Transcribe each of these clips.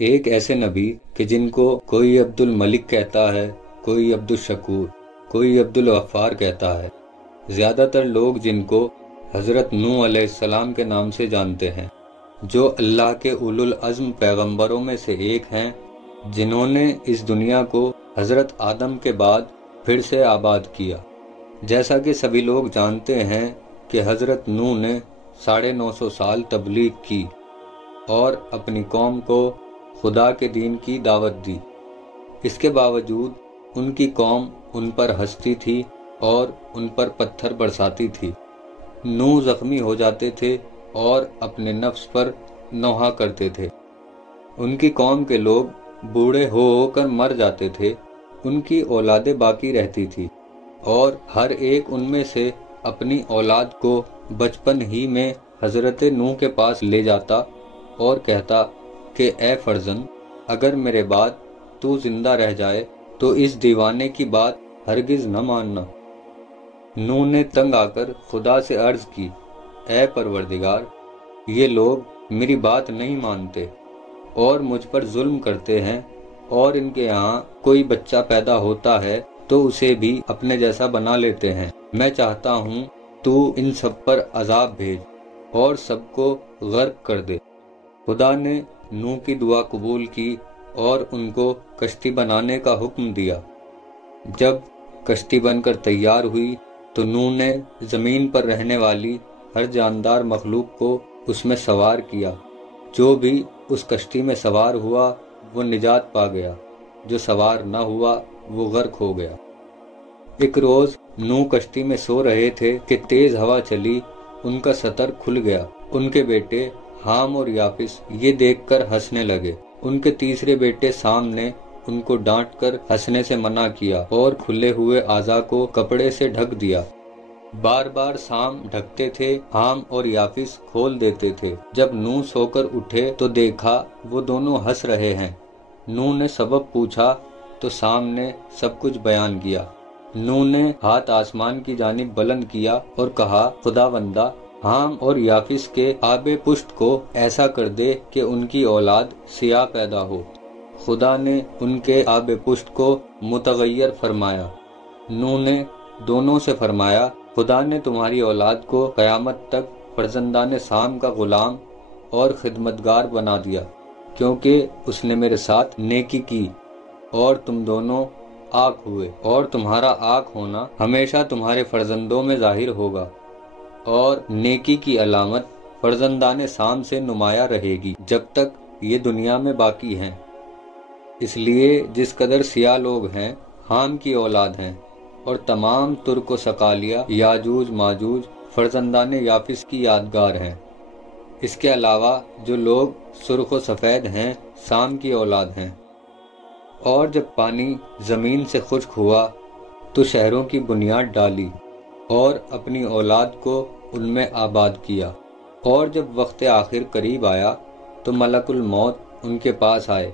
ایک ایسے نبی کہ جن کو کوئی عبد الملک کہتا ہے، کوئی عبد الشکور، کوئی عبد الغفار کہتا ہے، زیادہ تر لوگ جن کو حضرت نوح علیہ السلام کے نام سے جانتے ہیں، جو اللہ کے اولو العزم پیغمبروں میں سے ایک ہیں، جنہوں نے اس دنیا کو حضرت آدم کے بعد پھر سے آباد کیا۔ جیسا کہ سبھی لوگ جانتے ہیں کہ حضرت نوح نے 950 سال تبلیغ کی اور اپنی قوم کو خدا کے دین کی دعوت دی۔ اس کے باوجود ان کی قوم ان پر ہنستی تھی اور ان پر پتھر برساتی تھی۔ نوح زخمی ہو جاتے تھے اور اپنے نفس پر نوحہ کرتے تھے۔ ان کی قوم کے لوگ بوڑھے ہو کر مر جاتے تھے، ان کی اولادیں باقی رہتی تھی، اور ہر ایک ان میں سے اپنی اولاد کو بچپن ہی میں حضرت نوح کے پاس لے جاتا اور کہتا کہ اے فرزند، اگر میرے بعد تو زندہ رہ جائے تو اس دیوانے کی بات ہرگز نہ ماننا۔ نوح نے تنگ آ کر خدا سے عرض کی، اے پروردگار، یہ لوگ میری بات نہیں مانتے اور مجھ پر ظلم کرتے ہیں، اور ان کے یہاں کوئی بچہ پیدا ہوتا ہے تو اسے بھی اپنے جیسا بنا لیتے ہیں۔ میں چاہتا ہوں تو ان سب پر عذاب بھیج اور سب کو غرق کر دے۔ خدا نے نوح کی دعا قبول کی اور ان کو کشتی بنانے کا حکم دیا۔ جب کشتی بن کر تیار ہوئی تو نوح نے زمین پر رہنے والی ہر جاندار مخلوق کو اس میں سوار کیا۔ جو بھی اس کشتی میں سوار ہوا وہ نجات پا گیا، جو سوار نہ ہوا وہ غرق ہو گیا۔ ایک روز نوح کشتی میں سو رہے تھے کہ تیز ہوا چلی، ان کا ستر کھل گیا۔ ان کے بیٹے حام اور یافس یہ دیکھ کر ہنسنے لگے۔ ان کے تیسرے بیٹے سام نے ان کو ڈانٹ کر ہنسنے سے منع کیا اور کھلے ہوئے اعضاء کو کپڑے سے ڈھک دیا۔ بار بار سام ڈھکتے تھے، حام اور یافس کھول دیتے تھے۔ جب نوح سو کر اٹھے تو دیکھا وہ دونوں ہنس رہے ہیں۔ نوح نے سبب پوچھا تو سام نے سب کچھ بیان کیا۔ نوح نے ہاتھ آسمان کی جانب بلند کیا اور کہا، خداوندہ، حام اور یافس کے آب پشت کو ایسا کر دے کہ ان کی اولاد سیاہ پیدا ہو۔ خدا نے ان کے آب پشت کو متغیر فرمایا۔ نوح نے دونوں سے فرمایا، خدا نے تمہاری اولاد کو قیامت تک فرزندان سام کا غلام اور خدمتگار بنا دیا، کیونکہ اس نے میرے ساتھ نیکی کی، اور تم دونوں آگ ہوئے، اور تمہارا آگ ہونا ہمیشہ تمہارے فرزندوں میں ظاہر ہوگا، اور نیکی کی علامت فرزندان سام سے نمایاں رہے گی جب تک یہ دنیا میں باقی ہیں۔ اس لیے جس قدر سیاہ لوگ ہیں حام کی اولاد ہیں، اور تمام ترک و سقالیہ، یاجوج ماجوج فرزندان یافس کی یادگار ہیں۔ اس کے علاوہ جو لوگ سرخ و سفید ہیں سام کی اولاد ہیں۔ اور جب پانی زمین سے خشک ہوا تو شہروں کی بنیاد ڈالی اور اپنی اولاد کو ان میں آباد کیا۔ اور جب وقت آخر قریب آیا تو ملک الموت ان کے پاس آئے۔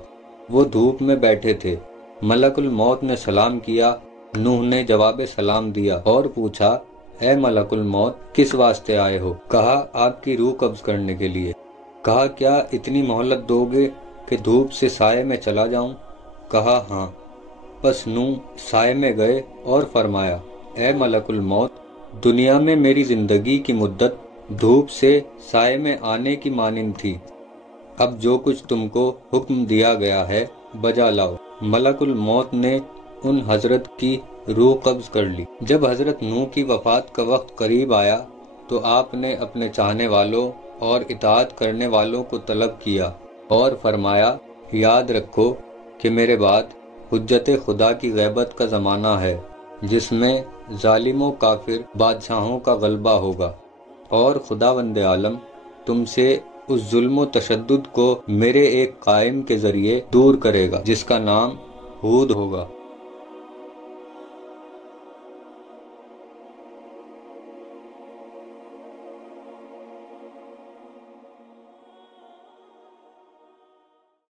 وہ دھوپ میں بیٹھے تھے۔ ملک الموت نے سلام کیا۔ نوح نے جواب سلام دیا اور پوچھا، اے ملک الموت، کس واسطے آئے ہو؟ کہا، آپ کی روح قبض کرنے کے لیے۔ کہا، کیا اتنی مہلت دو گے کہ دھوپ سے سائے میں چلا جاؤں؟ کہا، ہاں۔ پس نوح سائے میں گئے اور فرمایا، اے ملک الموت، دنیا میں میری زندگی کی مدت دھوپ سے سائے میں آنے کی مانند تھی۔ اب جو کچھ تم کو حکم دیا گیا ہے بجا لاؤ۔ ملک الموت نے ان حضرت کی روح قبض کر لی۔ جب حضرت نوح کی وفات کا وقت قریب آیا تو آپ نے اپنے چاہنے والوں اور اطاعت کرنے والوں کو طلب کیا اور فرمایا، یاد رکھو کہ میرے بعد حجت خدا کی غیبت کا زمانہ ہے، جس میں ظالم و کافر بادشاہوں کا غلبہ ہوگا، اور خداوند عالم تم سے اس ظلم و تشدد کو میرے ایک قائم کے ذریعے دور کرے گا جس کا نام ہود ہوگا۔